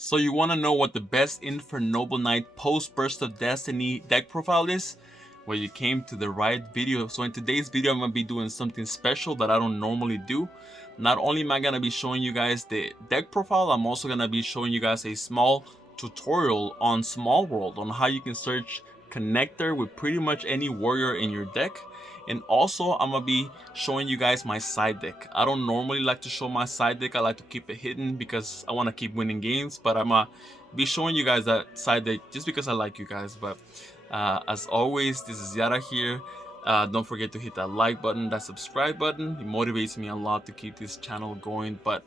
So you want to know what the best Infernoble Knight post Burst of Destiny deck profile is? Well, you came to the right video. So in today's video, I'm going to be doing something special that I don't normally do. Not only am I going to be showing you guys the deck profile, I'm also going to be showing you guys a small tutorial on Small World on how you can search connector with pretty much any warrior in your deck. And also I'm gonna be showing you guys my side deck. I don't normally like to show my side deck. I like to keep it hidden because I want to keep winning games, but I'm gonna be showing you guys that side deck just because I like you guys. But as always, this is Yara here. Don't forget to hit that like button, that subscribe button. It motivates me a lot to keep this channel going. But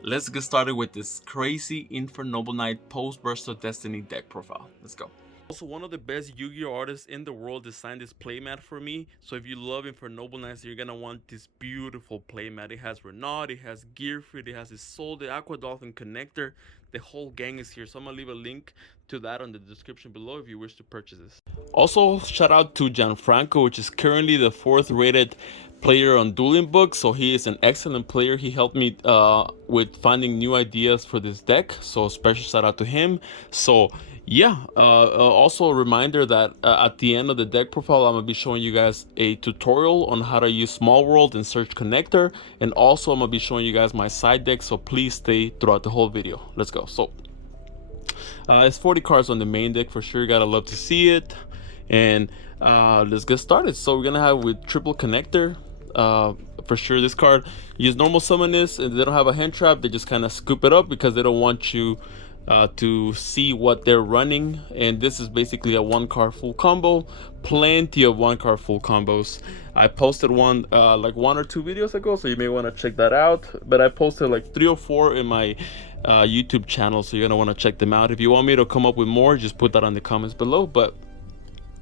let's get started with this crazy Infernoble Knight post Burst of Destiny deck profile. Let's go. Also, one of the best Yu-Gi-Oh artists in the world designed this playmat for me. So if you love Infernoble Knights, you're gonna want this beautiful playmat. It has Renaud, it has Gearfried, it has his Soul, the Aqua Dolphin connector. The whole gang is here. So I'm gonna leave a link to that on the description below if you wish to purchase this. Also, shout out to Gianfranco, which is currently the 4th rated player on Dueling Book. So he is an excellent player. He helped me with finding new ideas for this deck. So special shout out to him. So yeah, also a reminder that at the end of the deck profile, I'm gonna be showing you guys a tutorial on how to use Small World and search connector, and also I'm gonna be showing you guys my side deck, so please stay throughout the whole video. Let's go. So it's 40 cards on the main deck for sure. Gotta love to see it. And let's get started. So we're gonna have with triple connector. For sure, this card, use normal summon this, and they don't have a hand trap. They just kind of scoop it up because they don't want you to see what they're running. And this is basically a 1-card full combo. Plenty of 1-card full combos. I posted one like 1 or 2 videos ago, so you may want to check that out. But I posted like 3 or 4 in my YouTube channel, so you're gonna want to check them out. If you want me to come up with more, just put that on the comments below. But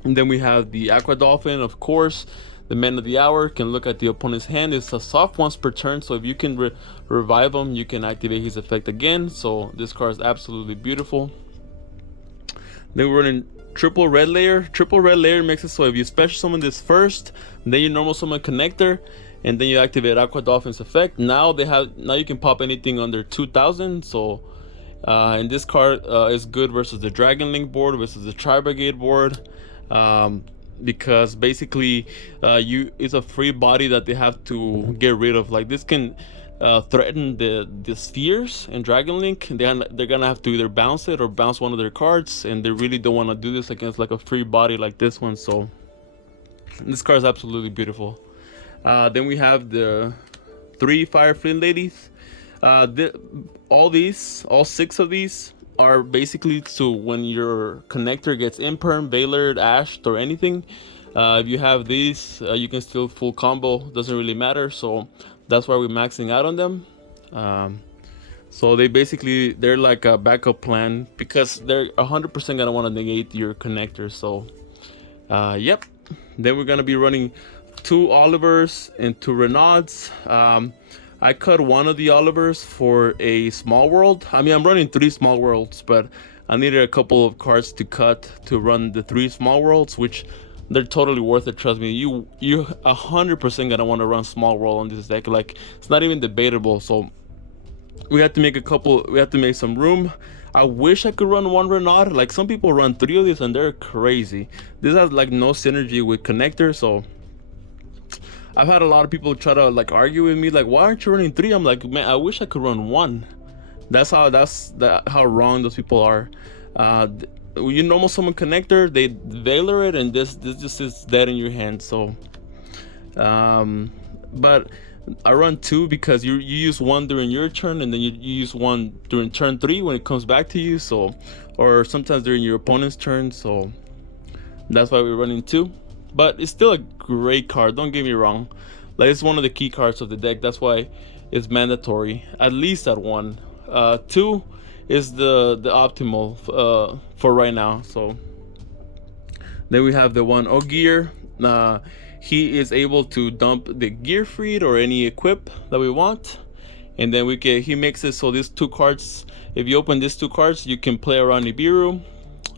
and then we have the Aqua Dolphin, of course. The Man of the Hour can look at the opponent's hand. It's a soft once per turn, so if you can revive him, you can activate his effect again. So this card is absolutely beautiful. Then we're running triple red layer. Triple red layer makes it so if you special summon this first, then you normal summon connector, and then you activate Aqua Dolphin's effect. Now you can pop anything under 2000. So and this card is good versus the Dragon Link board, versus the Tri Brigade board. Because basically it's a free body that they have to get rid of. Like this can threaten the spheres in Dragon Link. They're gonna have to either bounce it or bounce one of their cards, and they really don't want to do this against like a free body like this one. So this card is absolutely beautiful. Then we have the 3 Fire Flint Ladies. All 6 of these are basically so when your connector gets imperm, veilered, ashed, or anything. If you have these, you can still full combo. Doesn't really matter. So that's why we're maxing out on them. So they're like a backup plan because they're 100% gonna want to negate your connector. So yep. Then we're gonna be running 2 Olivers and 2 Renauds. I cut one of the Olivers for a Small World. I mean, I'm running 3 Small Worlds, but I needed a couple of cards to cut to run the 3 Small Worlds, which they're totally worth it. Trust me, you 100% gonna want to run Small World on this deck. Like it's not even debatable. So we have to make some room. I wish I could run 1 Renaud. Like some people run 3 of these and they're crazy. This has like no synergy with connector, so I've had a lot of people try to like argue with me, like, why aren't you running 3? I'm like, man, I wish I could run 1. That's how wrong those people are. You normal summon connector, they veiler it, and this just is dead in your hand. So, but I run 2 because you use 1 during your turn, and then you use 1 during turn 3 when it comes back to you. So, or sometimes during your opponent's turn. So that's why we're running 2. But it's still a great card, don't get me wrong. Like it's one of the key cards of the deck. That's why it's mandatory, at least at 1. 2 is the optimal for right now. So then we have the 1 Ogier. He is able to dump the Gearfried or any equip that we want, and then he makes it so these 2 cards, if you open these 2 cards, you can play around Nibiru.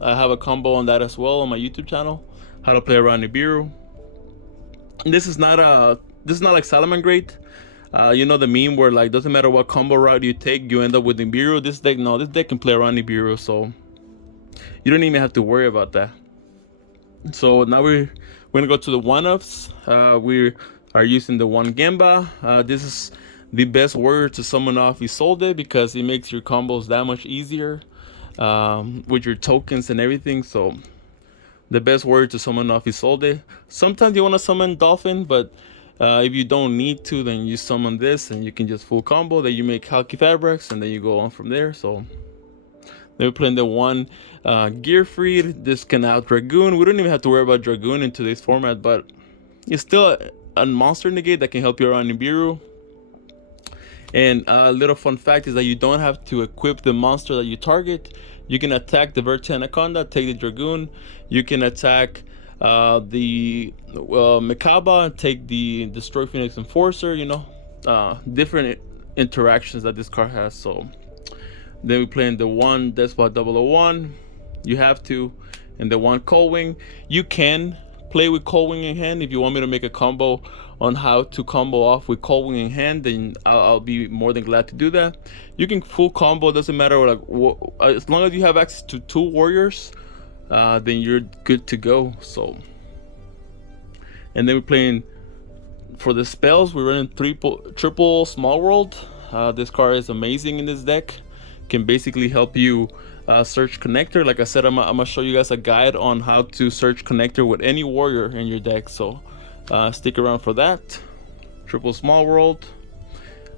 I have a combo on that as well on my YouTube channel, how to play around Nibiru. This is not like Salaman Great. You know the meme where like doesn't matter what combo route you take, you end up with Nibiru. This deck, no, this deck can play around Nibiru, so you don't even have to worry about that. So now we're gonna go to the one-ups. We are using the one Gemba. This is the best warrior to summon off Isolde because it makes your combos that much easier with your tokens and everything. So the best warrior to summon off Isolde. Sometimes you want to summon Dolphin, but if you don't need to, then you summon this and you can just full combo. Then you make Halki Fabrics and then you go on from there. So then we're playing the one Gearfried. This can out Dragoon. We don't even have to worry about Dragoon in today's format, but it's still a monster negate that can help you around Nibiru. And a little fun fact is that you don't have to equip the monster that you target. You can attack the Verti Anaconda, take the Dragoon. You can attack the Mekaba and take the Destroy Phoenix Enforcer, you know. Different interactions that this card has. So then we play in the one Despot 001. You have to. And the one Cold Wing. You can play with Cold Wing in hand. If you want me to make a combo on how to combo off with Cold Wing in hand, then I'll be more than glad to do that. You can full combo, doesn't matter, like as long as you have access to 2 warriors, then you're good to go. So, and then we're playing for the spells. We're running triple Small World. This card is amazing in this deck. Can basically help you search connector. Like I said, I'm gonna show you guys a guide on how to search connector with any warrior in your deck, so stick around for that. Triple Small World.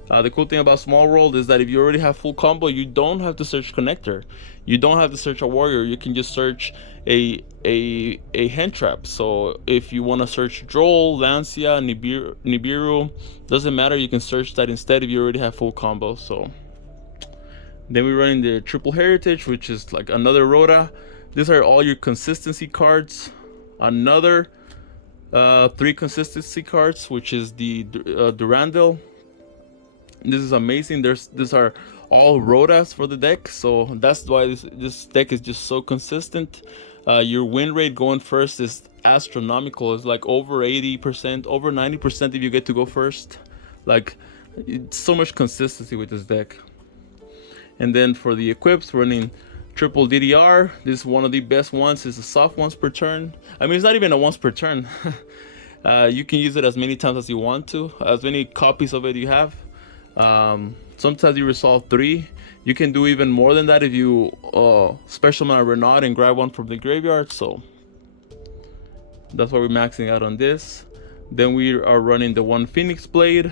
The cool thing about Small World is that if you already have full combo, you don't have to search connector. You don't have to search a warrior. You can just search a hand trap. So if you want to search Droll, Lancia, Nibiru, doesn't matter, you can search that instead if you already have full combo. So then we're running the Triple Heritage, which is like another Rhoda. These are all your consistency cards. Another 3 consistency cards, which is the Durandal. This is amazing. These are all Rhodas for the deck, so that's why this deck is just so consistent. Your win rate going first is astronomical. It's like over 80%, over 90% if you get to go first. Like, it's so much consistency with this deck. And then for the equips, running triple DDR. This is one of the best ones. It's a soft once per turn. I mean, it's not even a once per turn. You can use it as many times as you want to, as many copies of it you have. Sometimes you resolve 3. You can do even more than that if you special summon a Renaud and grab one from the graveyard. So that's why we're maxing out on this. Then we are running the one Phoenix Blade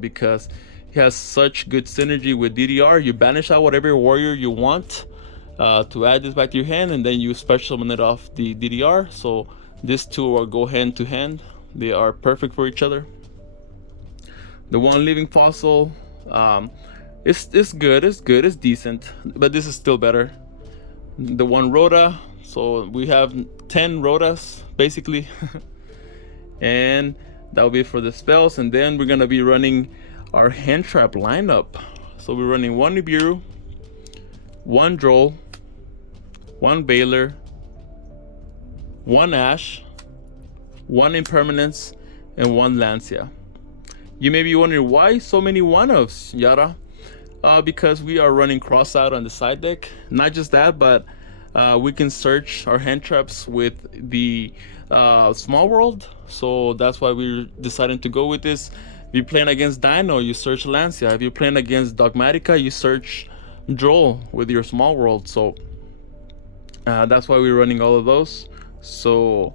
because it has such good synergy with DDR. You banish out whatever warrior you want to add this back to your hand, and then you special summon it off the DDR. So these two will go hand to hand. They are perfect for each other. The one Living Fossil, it's good, it's decent, but this is still better. The one Rhoda, so we have 10 Rhodas basically. And that will be it for the spells. And then we're gonna be running our hand trap lineup. So we're running one Nibiru, one Droll, one Baylor, one Ash, one Impermanence, and one Lancia. You may be wondering why so many one-offs, Yara. Because we are running cross out on the side deck. Not just that, but we can search our hand traps with the Small World. So that's why we're deciding to go with this. If you're playing against Dino, you search Lancia. If you're playing against Dogmatica, you search Droll with your Small World. So that's why we're running all of those. So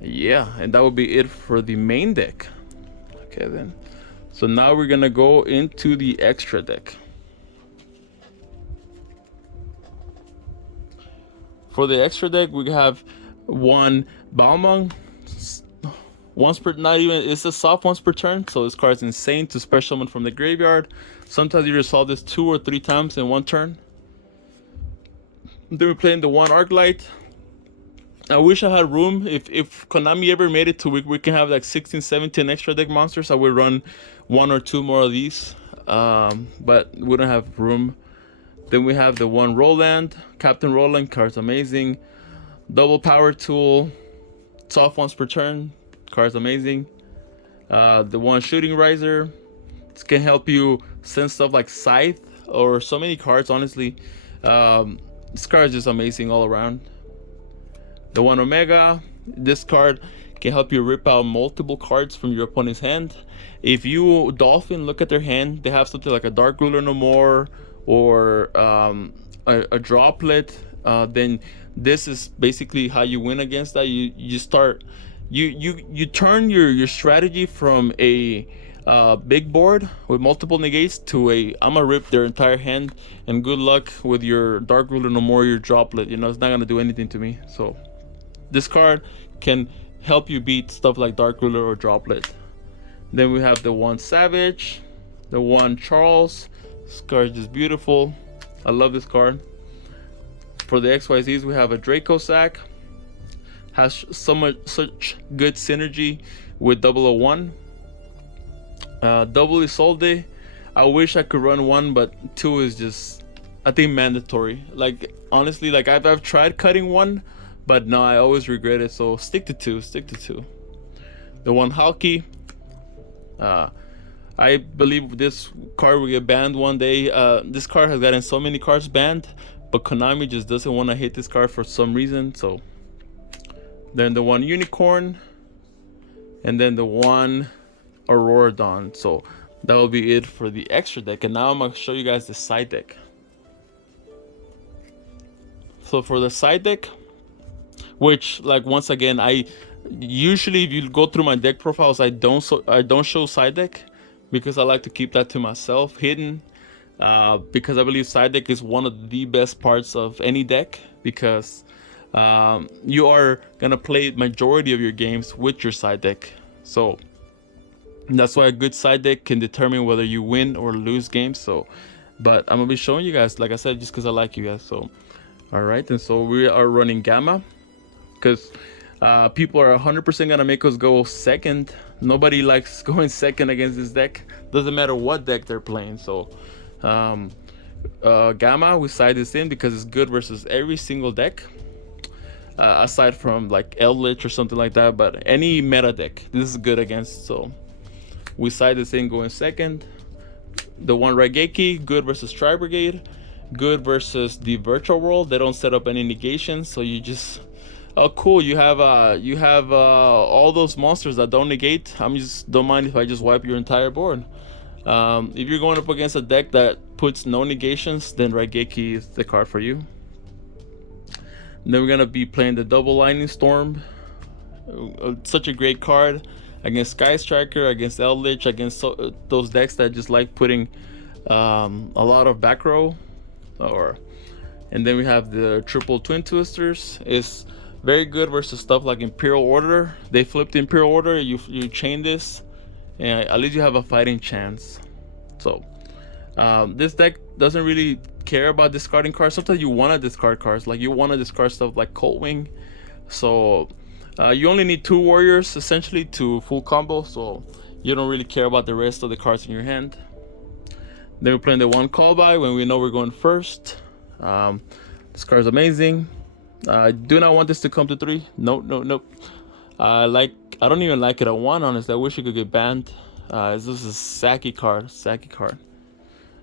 yeah, and that will be it for the main deck. Okay then. So now we're gonna go into the extra deck. For the extra deck, we have one Balmung. Once per, not even, it's a soft once per turn, so this card is insane to special summon from the graveyard. Sometimes you resolve this 2 or 3 times in one turn. Then we're playing the one Arclight. I wish I had room. If Konami ever made it to we can have like 16, 17 extra deck monsters, I would run 1 or 2 more of these. But we don't have room. Then we have the one Roland, Captain Roland, card's amazing. Double Power Tool, soft once per turn, card's amazing. The one Shooting Riser, can help you send stuff like Scythe or so many cards. Honestly, this card is just amazing all around. The one Omega, this card can help you rip out multiple cards from your opponent's hand. If you Dolphin look at their hand, they have something like a Dark Ruler no more, or a Droplet, then this is basically how you win against that. You start, you turn your strategy from a big board with multiple negates to a I'm gonna rip their entire hand, and good luck with your Dark Ruler no more, your Droplet. You know, it's not gonna do anything to me. So this card can help you beat stuff like Dark Ruler or Droplet. Then we have the one Savage, the one Charles. This card is beautiful. I love this card. For the XYZs, we have a Draco Sack. Has such good synergy with 001. Double Isolde. I wish I could run one, but two is just, I think, mandatory. Like, honestly, like I've tried cutting one, but no, I always regret it. So stick to two. Stick to two. The one Halki. I believe this card will get banned one day. This card has gotten so many cards banned, but Konami just doesn't want to hit this card for some reason. So then the one Unicorn, and then the one Aurora Dawn. So that will be it for the extra deck. And now I'm gonna show you guys the side deck. So for the side deck, which, like, once again, I usually, if you go through my deck profiles, I don't show side deck, because I like to keep that to myself, hidden, because I believe side deck is one of the best parts of any deck, because you are gonna play majority of your games with your side deck. So that's why a good side deck can determine whether you win or lose games. So, but I'm gonna be showing you guys, like I said, just because I like you guys. So all right, and so we are running Gamma, because people are 100% gonna make us go second. Nobody likes going second against this deck, doesn't matter what deck they're playing. So Gamma, we side this in because it's good versus every single deck, aside from like Eldritch or something like that. But any meta deck, this is good against. So we side this in going second. The one Raigeki, good versus Tri Brigade, good versus the Virtual World. They don't set up any negations, so you just, oh cool, you have all those monsters that don't negate. Don't mind if I just wipe your entire board. If you're going up against a deck that puts no negations, then Raigeki is the card for you. Then we're gonna be playing the double Lightning Storm. Such a great card against Sky Striker, against Eldritch, against those decks that just like putting a lot of back row. And then we have the triple Twin Twisters. It's very good versus stuff like Imperial Order. They flipped Imperial Order. You chain this, and at least you have a fighting chance. So this deck doesn't really care about discarding cards. Sometimes you want to discard cards, like you want to discard stuff like Cold Wing. So you only need 2 warriors essentially to full combo, so you don't really care about the rest of the cards in your hand. Then we're playing the one call by when we know we're going first. This card is amazing. I do not want this to come to 3. Nope. I don't even like it at 1, honestly. I wish it could get banned. This is a Saki card.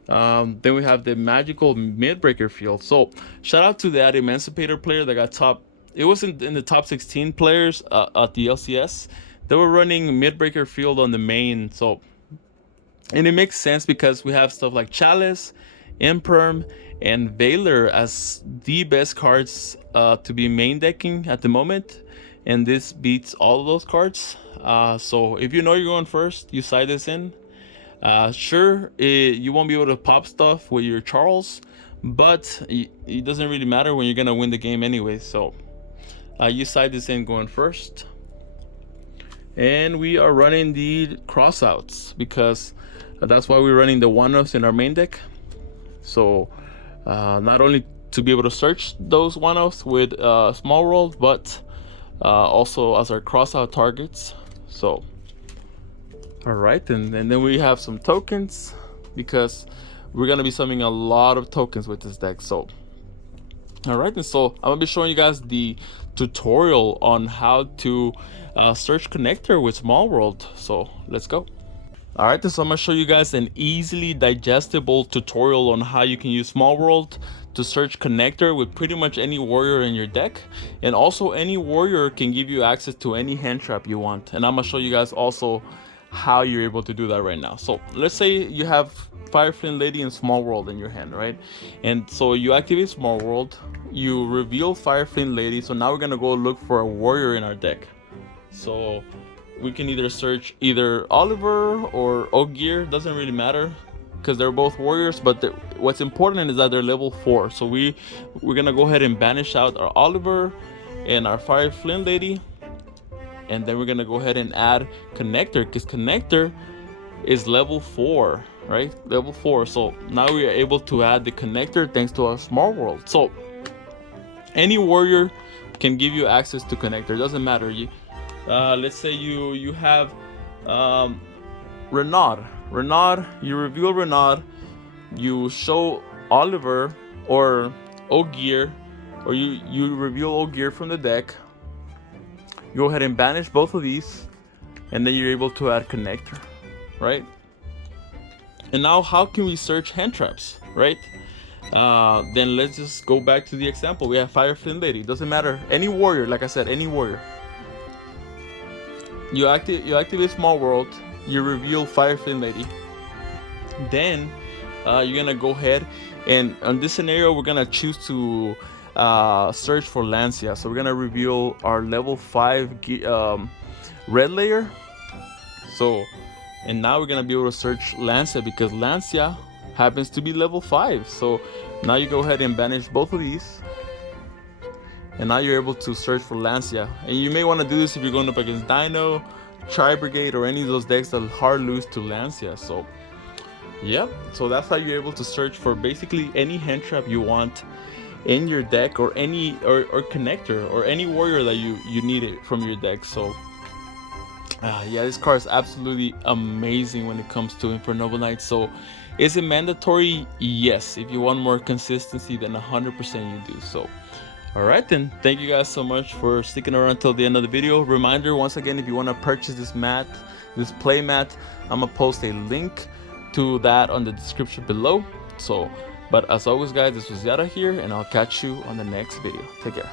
Then we have the magical Midbreaker Field. So shout out to that Emancipator player that got top. It wasn't in the top 16 players at the LCS. They were running Midbreaker Field on the main. So, and it makes sense because we have stuff like Chalice, Imperm, and Valor as the best cards to be main decking at the moment, and this beats all of those cards. So if you know you're going first, you side this in. Sure, you won't be able to pop stuff with your Charles, but it doesn't really matter when you're gonna win the game anyway. So you side this in going first. And we are running the crossouts because that's why we're running the one-offs in our main deck. So not only to be able to search those one-offs with small world, but also as our crossout targets. So all right, and then we have some tokens because we're gonna be summoning a lot of tokens with this deck. So all right, and so I'm gonna be showing you guys the tutorial on how to search connector with small world. So let's go. Alright, so I'm going to show you guys an easily digestible tutorial on how you can use Small World to search connector with pretty much any warrior in your deck. And also any warrior can give you access to any hand trap you want. And I'm going to show you guys also how you're able to do that right now. So let's say you have Fire Flint Lady and Small World in your hand, right? And so you activate Small World, you reveal Fire Flint Lady. So now we're going to go look for a warrior in our deck. So we can either search either Oliver or Ogier, doesn't really matter because they're both warriors, but what's important is that they're level 4. So we're gonna go ahead and banish out our Oliver and our Fire Flint Lady, and then we're gonna go ahead and add Connector, because Connector is level 4, right? Level 4. So now we are able to add the Connector thanks to our Small World. So any warrior can give you access to Connector, doesn't matter. Let's say you have Renaud, you reveal Renaud, you show Oliver or Ogier, or you reveal Ogier from the deck. You go ahead and banish both of these, and then you're able to add Connector, right? And now how can we search hand traps, right? Then let's just go back to the example. We have Fire Flint Lady, doesn't matter, any warrior, like I said, any warrior. You activate Small World, you reveal Fire Flint Lady. Then you're gonna go ahead and on this scenario we're gonna choose to search for Lancia. So we're gonna reveal our level 5 red layer. So and now we're gonna be able to search Lancia because Lancia happens to be level 5. So now you go ahead and banish both of these. And now you're able to search for Lancia. And you may want to do this if you're going up against Dino, Tri-Brigade, or any of those decks that hard lose to Lancia. So, yeah. So that's how you're able to search for basically any hand trap you want in your deck, or any or connector, or any warrior that you need it from your deck. So, yeah, this card is absolutely amazing when it comes to Infernoble Knight. So, is it mandatory? Yes. If you want more consistency, then 100% you do. So. Alright then, thank you guys so much for sticking around till the end of the video. Reminder once again, if you want to purchase this mat, this play mat, I'm gonna post a link to that on the description below. So, but as always guys, this was Yara here, and I'll catch you on the next video. Take care.